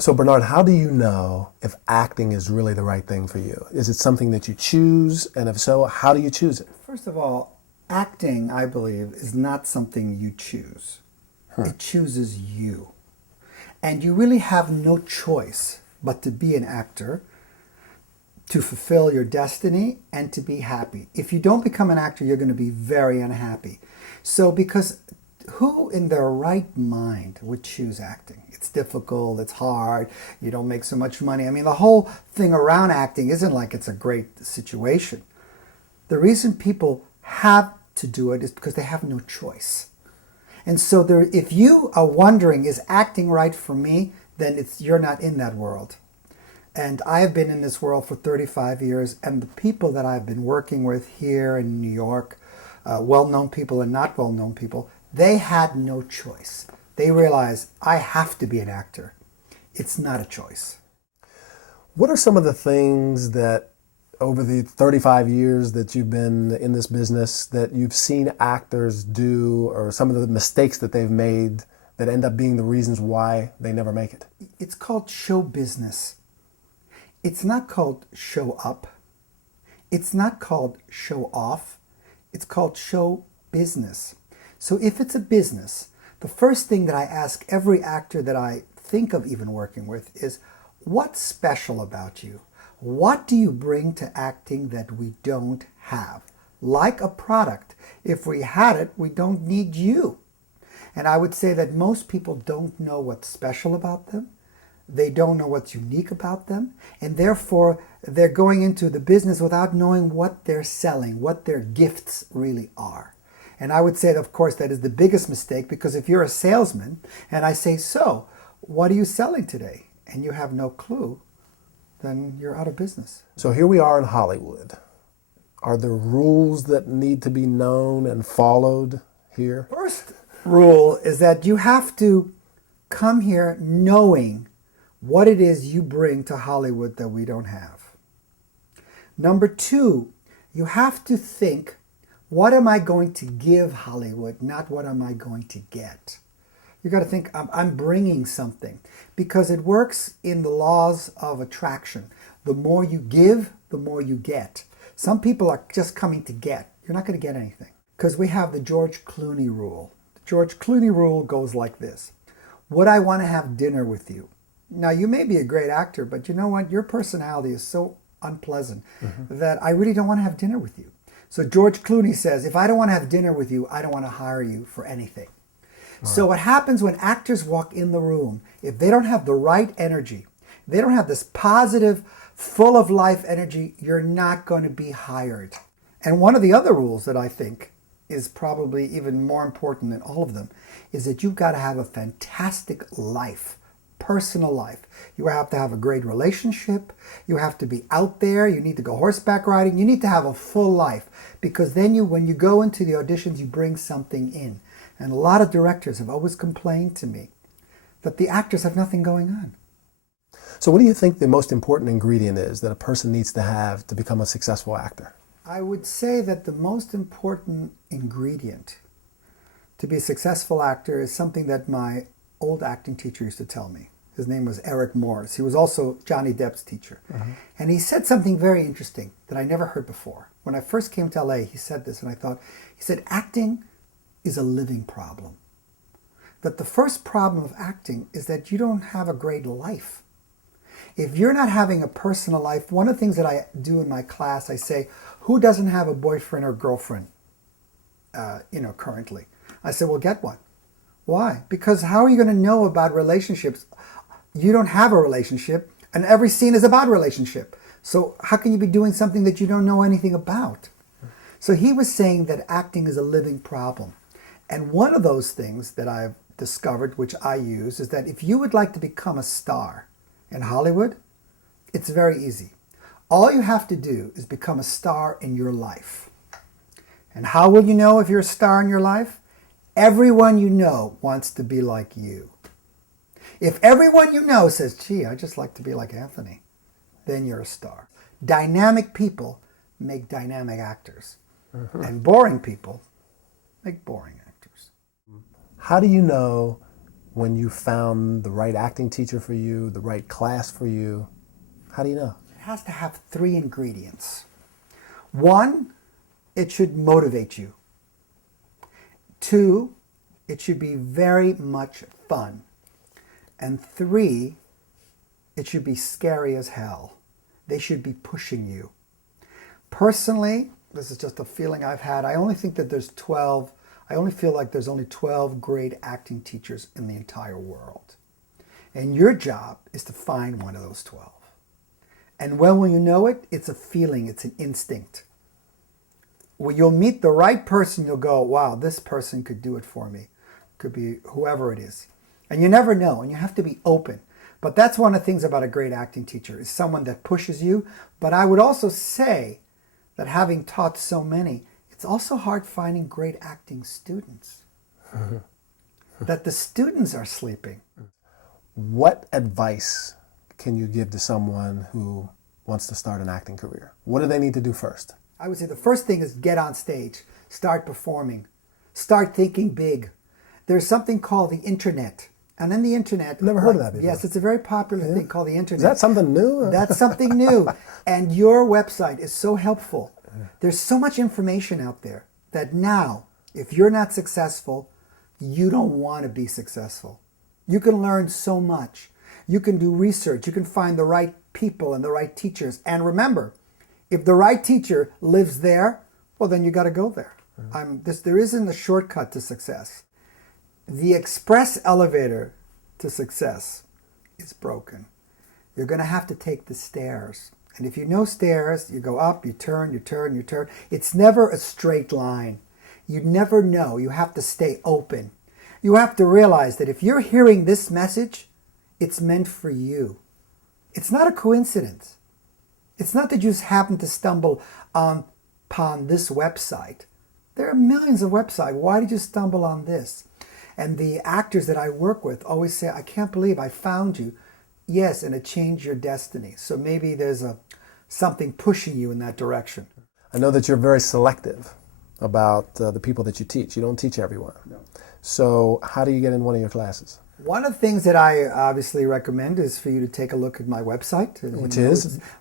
So, Bernard, how do you know if acting is really the right thing for you? Is it something that you choose? And if so, how do you choose it? First of all, acting, I believe, is not something you choose. It chooses you. And you really have no choice but to be an actor, to fulfill your destiny, and to be happy. If you don't become an actor, you're going to be very unhappy. So, because who in their right mind would choose acting? It's difficult, it's hard, you don't make so much money. I mean, the whole thing around acting isn't like it's a great situation. The reason people have to do it is because they have no choice. And so if you are wondering, is acting right for me, then you're not in that world. And I've been in this world for 35 years, and the people that I've been working with here in New York, well-known people and not well-known people, they had no choice. They realized, I have to be an actor. It's not a choice. What are some of the things that over the 35 years that you've been in this business that you've seen actors do, or some of the mistakes that they've made that end up being the reasons why they never make it? It's called show business. It's not called show up. It's not called show off. It's called show business. So if it's a business, the first thing that I ask every actor that I think of even working with is, what's special about you? What do you bring to acting that we don't have? Like a product. If we had it, we don't need you. And I would say that most people don't know what's special about them. They don't know what's unique about them. And therefore, they're going into the business without knowing what they're selling, what their gifts really are. And I would say, of course, that is the biggest mistake, because if you're a salesman and I say, so, what are you selling today? And you have no clue, then you're out of business. So here we are in Hollywood. Are there rules that need to be known and followed here? First rule is that you have to come here knowing what it is you bring to Hollywood that we don't have. Number two, you have to think, what am I going to give Hollywood, not what am I going to get? You got to think, I'm bringing something, because it works in the laws of attraction. The more you give, the more you get. Some people are just coming to get. You're not going to get anything, because we have the George Clooney rule. The George Clooney rule goes like this. Would I want to have dinner with you? Now, you may be a great actor, but you know what? Your personality is so unpleasant that I really don't want to have dinner with you. So George Clooney says, if I don't want to have dinner with you, I don't want to hire you for anything. So what happens when actors walk in the room, if they don't have the right energy, they don't have this positive, full of life energy, you're not going to be hired. And one of the other rules that I think is probably even more important than all of them is that you've got to have a fantastic life, personal life. You have to have a great relationship. You have to be out there. You need to go horseback riding. You need to have a full life, because then when you go into the auditions, you bring something in. And a lot of directors have always complained to me that the actors have nothing going on. So what do you think the most important ingredient is that a person needs to have to become a successful actor? I would say that the most important ingredient to be a successful actor is something that my old acting teacher used to tell me. His name was Eric Morris. He was also Johnny Depp's teacher. And he said something very interesting that I never heard before. When I first came to LA, he said this, and he said, acting is a living problem. That the first problem of acting is that you don't have a great life. If you're not having a personal life, one of the things that I do in my class, I say, who doesn't have a boyfriend or girlfriend, currently? I say, well, get one. Why? Because how are you going to know about relationships? You don't have a relationship, and every scene is about relationship. So how can you be doing something that you don't know anything about? So he was saying that acting is a living problem. And one of those things that I've discovered, which I use, is that if you would like to become a star in Hollywood, it's very easy. All you have to do is become a star in your life. And how will you know if you're a star in your life? Everyone you know wants to be like you. If everyone you know says, gee, I just like to be like Anthony, then you're a star. Dynamic people make dynamic actors. And boring people make boring actors. How do you know when you found the right acting teacher for you, the right class for you? How do you know? It has to have three ingredients. One, it should motivate you. Two, it should be very much fun. And three, it should be scary as hell. They should be pushing you. Personally, this is just a feeling I've had. I only think that there's 12, I only feel like there's only 12 great acting teachers in the entire world. And your job is to find one of those 12. And when will you know it? It's a feeling, it's an instinct. When you'll meet the right person, you'll go, wow, this person could do it for me. Could be whoever it is. And you never know, and you have to be open. But that's one of the things about a great acting teacher, is someone that pushes you. But I would also say that having taught so many, it's also hard finding great acting students. That the students are sleeping. What advice can you give to someone who wants to start an acting career? What do they need to do first? I would say the first thing is get on stage, start performing, start thinking big. There's something called the internet. And in the internet... Never heard of that before. Yes, it's a very popular thing called the internet. Is that something new? That's something new. And your website is so helpful. There's so much information out there that now, if you're not successful, you don't want to be successful. You can learn so much. You can do research. You can find the right people and the right teachers. And remember, if the right teacher lives there, well, then you got to go there. There isn't a shortcut to success. The express elevator to success is broken. You're going to have to take the stairs. And if you know stairs, you go up, you turn, you turn, you turn. It's never a straight line. You never know. You have to stay open. You have to realize that if you're hearing this message, it's meant for you. It's not a coincidence. It's not that you just happen to stumble upon this website. There are millions of websites. Why did you stumble on this? And the actors that I work with always say, I can't believe I found you. Yes, and it changed your destiny. So maybe there's something pushing you in that direction. I know that you're very selective about the people that you teach. You don't teach everyone. No. So how do you get in one of your classes? One of the things that I obviously recommend is for you to take a look at my website.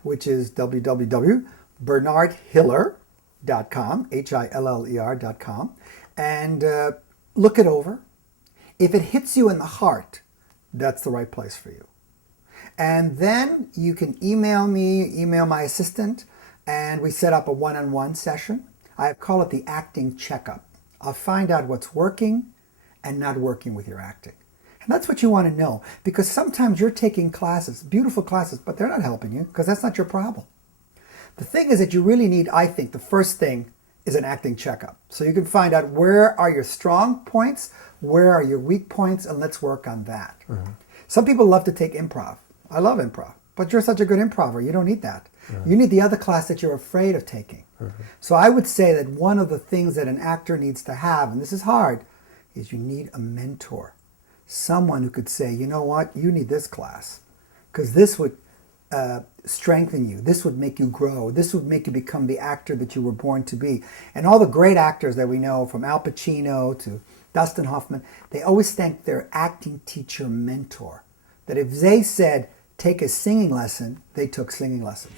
Which is www.bernardhiller.com, HILLER.com. And look it over. If it hits you in the heart, that's the right place for you. And then you can email me, email my assistant, and we set up a one-on-one session. I call it the acting checkup. I'll find out what's working and not working with your acting. And that's what you want to know, because sometimes you're taking classes, beautiful classes, but they're not helping you because that's not your problem. The thing is that you really need, I think, the first thing is an acting checkup. So you can find out where are your strong points, where are your weak points, and let's work on that. Mm-hmm. Some people love to take improv. I love improv, but you're such a good improver, you don't need that. Mm-hmm. You need the other class that you're afraid of taking. Mm-hmm. So I would say that one of the things that an actor needs to have, and this is hard, is you need a mentor. Someone who could say, you know what, you need this class, because this would strengthen you. This would make you grow. This would make you become the actor that you were born to be. And all the great actors that we know, from Al Pacino to Dustin Hoffman, they always thank their acting teacher mentor. That if they said, take a singing lesson, they took singing lessons.